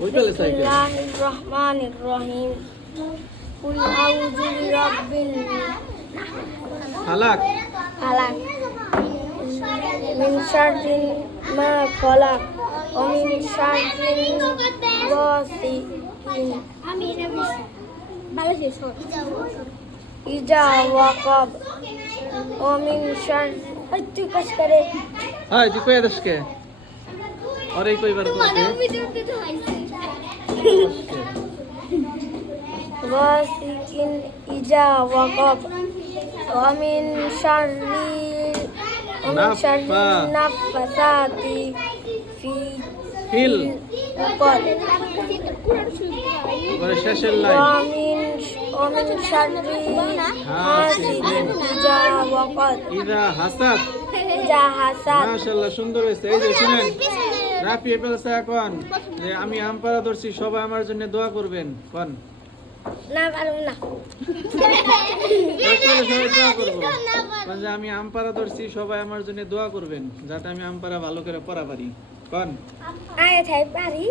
বিসমিল্লাহির রহমানির রহিম কুল আউযু বিরাব্বিল ফালাক ফালাক মিন শাররি মা খলাক ওয়া মিন শাররি গাসিকিন ইজা ওয়াকাব ওয়া মিন শাররি তুই কাজ করে হাই তুই কই আদসকে আর এই কইবার করতে গাসিকিন ইজা ওয়াকাব ওয়া মিন শাররি নাফাসাতি ফিল উকদ পরে শেষের লাইন ওয়া মিন শাররি হাসিদিন ইজা ওয়াকাব ইদা হাসাদ ইজা হাসাদ। মাশাআল্লাহ, সুন্দর হয়েছে। এই যে শুনেন, রাফি পেলসা এখন যে আমি আম পাড়া ধরছি, সবাই আমার জন্য দোয়া করবেন। কোন না পারুম না সবাই দোয়া করবো, কোন যে আমি আম পাড়া ধরছি, সবাই আমার জন্য দোয়া করবেন যাতে আমি আম পাড়া ভালো করে পড়া পারি। কোন আয় থাই পারি।